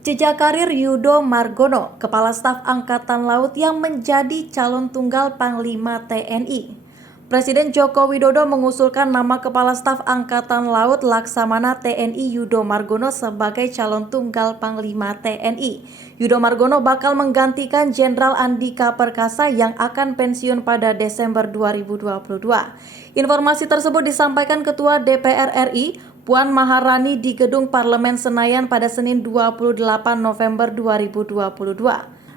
Jejak karir Yudo Margono, Kepala Staf Angkatan Laut yang menjadi calon tunggal Panglima TNI. Presiden Joko Widodo mengusulkan nama Kepala Staf Angkatan Laut Laksamana TNI Yudo Margono sebagai calon tunggal Panglima TNI. Yudo Margono bakal menggantikan Jenderal Andika Perkasa yang akan pensiun pada Desember 2022. Informasi tersebut disampaikan Ketua DPR RI Puan Maharani di Gedung Parlemen Senayan pada Senin 28 November 2022.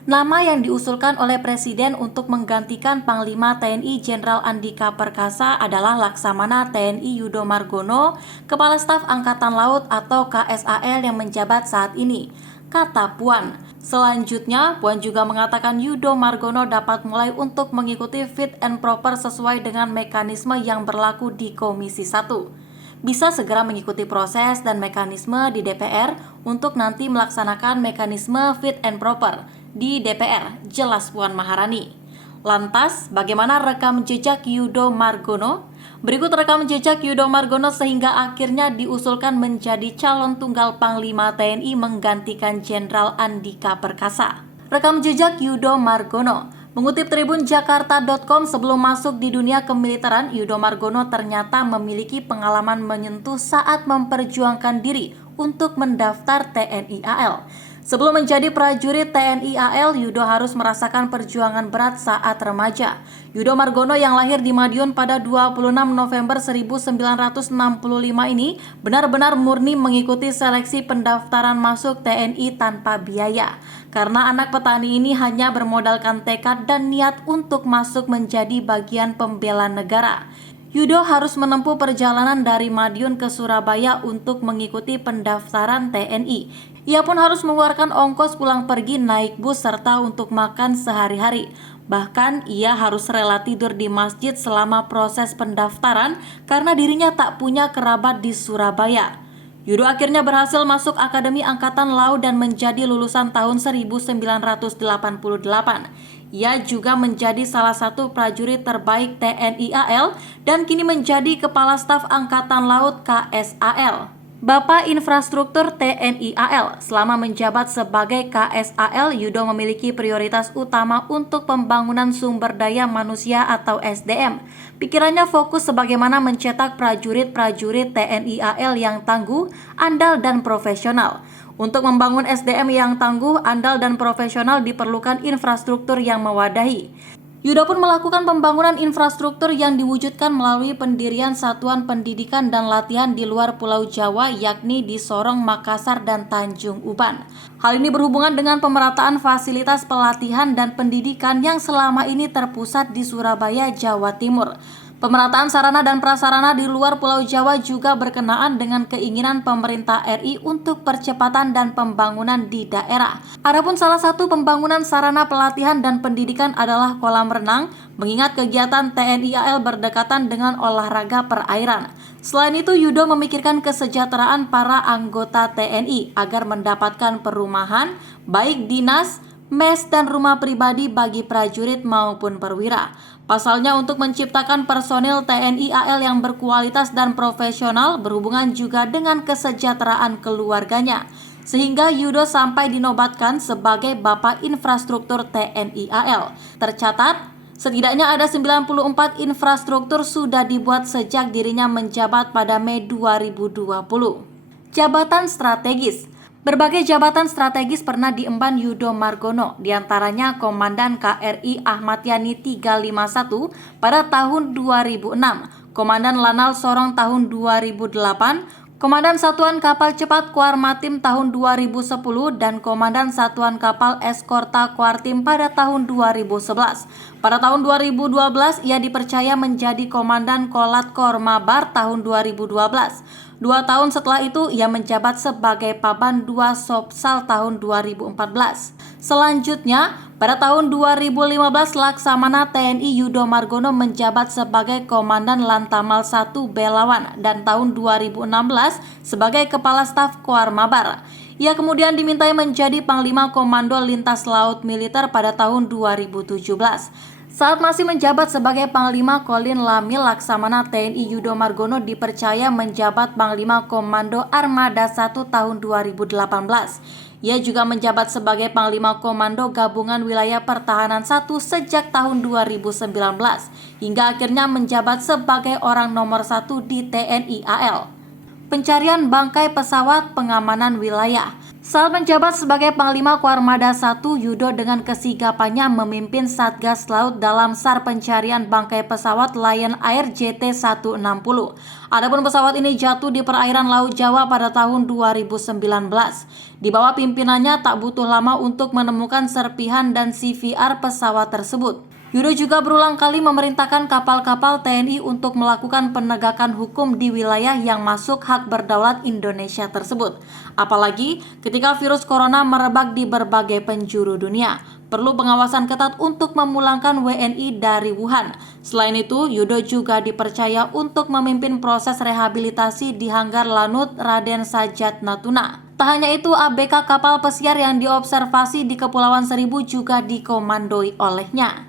Nama yang diusulkan oleh Presiden untuk menggantikan Panglima TNI Jenderal Andika Perkasa adalah Laksamana TNI Yudo Margono, Kepala Staf Angkatan Laut atau KSAL yang menjabat saat ini, kata Puan. Selanjutnya, Puan juga mengatakan Yudo Margono dapat mulai untuk mengikuti fit and proper sesuai dengan mekanisme yang berlaku di Komisi 1. Bisa segera mengikuti proses dan mekanisme di DPR untuk nanti melaksanakan mekanisme fit and proper di DPR, jelas Puan Maharani. Lantas, bagaimana rekam jejak Yudo Margono? Berikut rekam jejak Yudo Margono sehingga akhirnya diusulkan menjadi calon tunggal Panglima TNI menggantikan Jenderal Andika Perkasa. Rekam jejak Yudo Margono. Mengutip Tribun Jakarta.com, sebelum masuk di dunia kemiliteran, Yudo Margono ternyata memiliki pengalaman menyentuh saat memperjuangkan diri untuk mendaftar TNI AL. Sebelum menjadi prajurit TNI AL, Yudo harus merasakan perjuangan berat saat remaja. Yudo Margono yang lahir di Madiun pada 26 November 1965 ini benar-benar murni mengikuti seleksi pendaftaran masuk TNI tanpa biaya. Karena anak petani ini hanya bermodalkan tekad dan niat untuk masuk menjadi bagian pembela negara. Yudo harus menempuh perjalanan dari Madiun ke Surabaya untuk mengikuti pendaftaran TNI. Ia pun harus mengeluarkan ongkos pulang pergi naik bus serta untuk makan sehari-hari. Bahkan ia harus rela tidur di masjid selama proses pendaftaran karena dirinya tak punya kerabat di Surabaya. Yudo akhirnya berhasil masuk Akademi Angkatan Laut dan menjadi lulusan tahun 1988. Ia juga menjadi salah satu prajurit terbaik TNI AL dan kini menjadi Kepala Staf Angkatan Laut KSAL. Bapak Infrastruktur TNI AL. Selama menjabat sebagai KSAL, Yudo memiliki prioritas utama untuk pembangunan sumber daya manusia atau SDM. Pikirannya fokus sebagaimana mencetak prajurit-prajurit TNI AL yang tangguh, andal, dan profesional. Untuk membangun SDM yang tangguh, andal, dan profesional diperlukan infrastruktur yang mewadahi. Yudo pun melakukan pembangunan infrastruktur yang diwujudkan melalui pendirian satuan pendidikan dan latihan di luar Pulau Jawa, yakni di Sorong, Makassar, dan Tanjung Uban. Hal ini berhubungan dengan pemerataan fasilitas pelatihan dan pendidikan yang selama ini terpusat di Surabaya, Jawa Timur. Pemerataan sarana dan prasarana di luar Pulau Jawa juga berkenaan dengan keinginan pemerintah RI untuk percepatan dan pembangunan di daerah. Adapun salah satu pembangunan sarana pelatihan dan pendidikan adalah kolam renang, mengingat kegiatan TNI AL berdekatan dengan olahraga perairan. Selain itu, Yudo memikirkan kesejahteraan para anggota TNI agar mendapatkan perumahan, baik dinas, mes, dan rumah pribadi bagi prajurit maupun perwira. Pasalnya, untuk menciptakan personil TNI AL yang berkualitas dan profesional berhubungan juga dengan kesejahteraan keluarganya. Sehingga Yudo sampai dinobatkan sebagai Bapak Infrastruktur TNI AL. Tercatat, setidaknya ada 94 infrastruktur sudah dibuat sejak dirinya menjabat pada Mei 2020. Jabatan strategis. Berbagai jabatan strategis pernah diemban Yudo Margono, diantaranya Komandan KRI Ahmad Yani 351 pada tahun 2006, Komandan Lanal Sorong tahun 2008, Komandan Satuan Kapal Cepat Kuarmatim tahun 2010, dan Komandan Satuan Kapal Eskorta Kuartim pada tahun 2011. Pada tahun 2012, ia dipercaya menjadi Komandan Kolat Kormabar tahun 2012. 2 tahun setelah itu, ia menjabat sebagai Paban 2 Sopsal tahun 2014. Selanjutnya, pada tahun 2015, Laksamana TNI Yudo Margono menjabat sebagai Komandan Lantamal 1 Belawan dan tahun 2016 sebagai Kepala Staf Koarmabar. Ia kemudian dimintai menjadi Panglima Komando Lintas Laut Militer pada tahun 2017. Saat masih menjabat sebagai Panglima Kolin Lamil, Laksamana TNI Yudo Margono dipercaya menjabat Panglima Komando Armada 1 tahun 2018. Ia juga menjabat sebagai Panglima Komando Gabungan Wilayah Pertahanan 1 sejak tahun 2019 hingga akhirnya menjabat sebagai orang nomor 1 di TNI AL. Pencarian bangkai pesawat pengamanan wilayah. Saat menjabat sebagai Panglima Koarmada 1, Yudo dengan kesigapannya memimpin Satgas Laut dalam SAR pencarian bangkai pesawat Lion Air JT-160. Adapun pesawat ini jatuh di perairan Laut Jawa pada tahun 2019. Di bawah pimpinannya tak butuh lama untuk menemukan serpihan dan CVR pesawat tersebut. Yudo juga berulang kali memerintahkan kapal-kapal TNI untuk melakukan penegakan hukum di wilayah yang masuk hak berdaulat Indonesia tersebut. Apalagi ketika virus corona merebak di berbagai penjuru dunia. Perlu pengawasan ketat untuk memulangkan WNI dari Wuhan. Selain itu, Yudo juga dipercaya untuk memimpin proses rehabilitasi di Hanggar Lanut Raden Sajat Natuna. Tak hanya itu, ABK kapal pesiar yang diobservasi di Kepulauan Seribu juga dikomandoi olehnya.